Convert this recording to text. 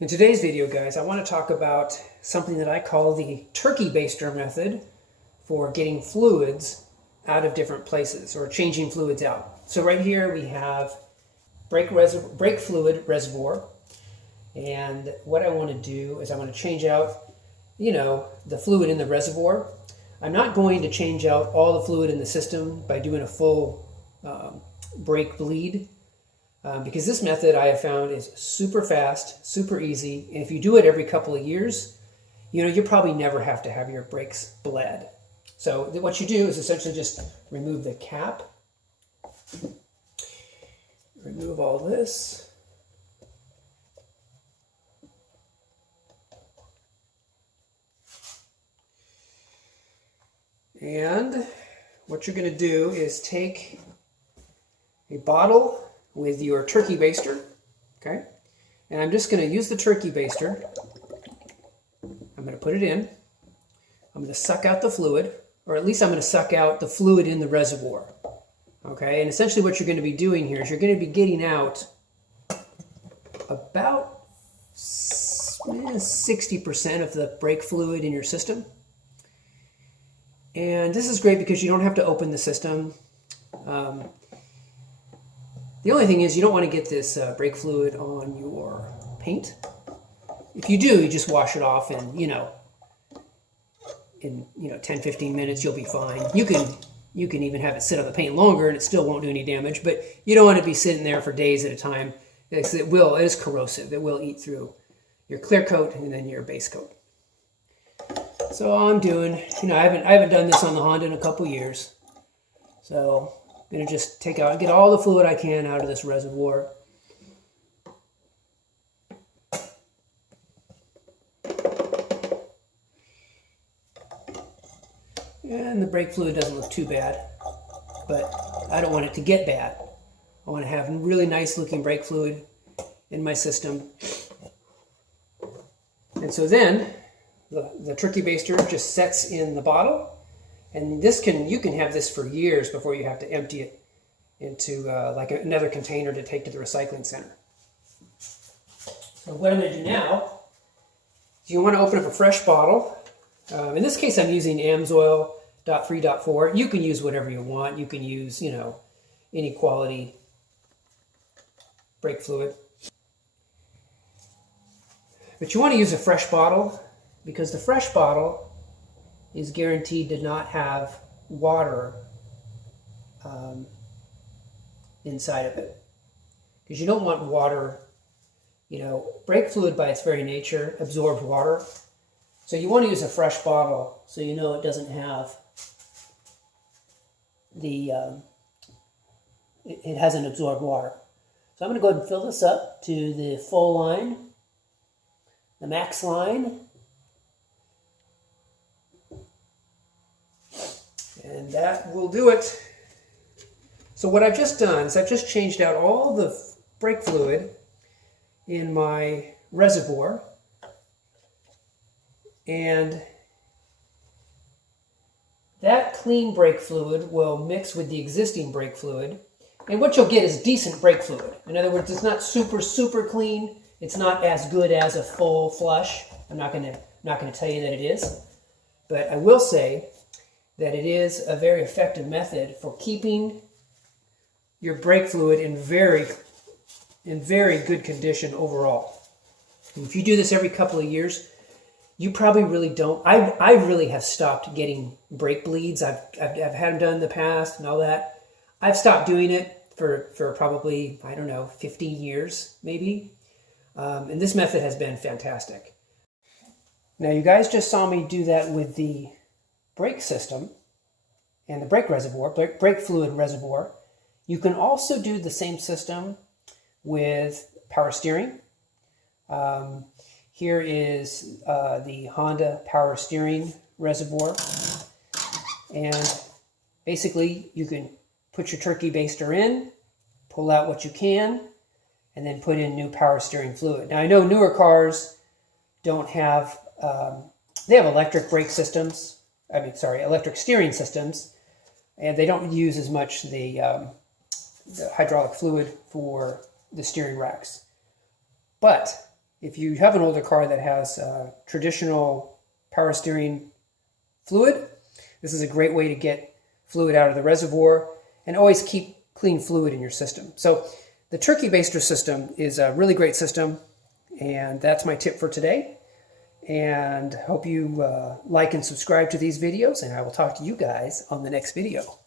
In today's video, guys, I want to talk about something that I call the turkey baster method for getting fluids out of different places or changing fluids out. So right here we have brake fluid reservoir, and what I want to do is I want to change out, the fluid in the reservoir. I'm not going to change out all the fluid in the system by doing a full brake bleed. Because this method I have found is super fast, super easy, and if you do it every couple of years, you probably never have to have your brakes bled. So what you do is essentially just remove the cap, remove all this, and what you're going to do is take a bottle with your turkey baster, okay? And I'm just going to use the turkey baster. I'm going to put it in. I'm going to suck out the fluid, or at least I'm going to suck out the fluid in the reservoir, okay? And essentially what you're going to be doing here is you're going to be getting out about 60% of the brake fluid in your system. And this is great because you don't have to open the system. The only thing is you don't want to get this brake fluid on your paint. If you do, you just wash it off and, in 10-15 minutes you'll be fine. You can even have it sit on the paint longer and it still won't do any damage, but you don't want to be sitting there for days at a time. It is corrosive. It will eat through your clear coat and then your base coat. So all I'm doing, I haven't done this on the Honda in a couple years. So I'm going to just get all the fluid I can out of this reservoir. And the brake fluid doesn't look too bad, but I don't want it to get bad. I want to have really nice looking brake fluid in my system. And so then the turkey baster just sets in the bottle. And you can have this for years before you have to empty it into like another container to take to the recycling center. So what I'm going to do now is you want to open up a fresh bottle. In this case, I'm using Amsoil .3.4. You can use whatever you want. You can use, any quality brake fluid. But you want to use a fresh bottle because the fresh bottle is guaranteed to not have water inside of it. Because you don't want water, brake fluid by its very nature absorbs water. So you want to use a fresh bottle so it doesn't have it hasn't absorbed water. So I'm going to go ahead and fill this up to the full line, the max line. And that will do it. So what I've just done is I've just changed out all the brake fluid in my reservoir. And that clean brake fluid will mix with the existing brake fluid. And what you'll get is decent brake fluid. In other words, it's not super, super clean. It's not as good as a full flush. I'm not going to tell you that it is. But I will say that it is a very effective method for keeping your brake fluid in very good condition overall. And if you do this every couple of years, you probably really don't. I really have stopped getting brake bleeds. I've had them done in the past and all that. I've stopped doing it for probably, 15 years maybe. And this method has been fantastic. Now you guys just saw me do that with the brake system and the brake fluid reservoir. You can also do the same system with power steering. Here is the Honda power steering reservoir. And basically you can put your turkey baster in, pull out what you can, and then put in new power steering fluid. Now I know newer cars don't have, they have electric brake systems, electric steering systems, and they don't use as much the hydraulic fluid for the steering racks. But if you have an older car that has traditional power steering fluid, this is a great way to get fluid out of the reservoir and always keep clean fluid in your system. So the Turkey Baster system is a really great system, and that's my tip for today. And hope you like and subscribe to these videos, and I will talk to you guys on the next video.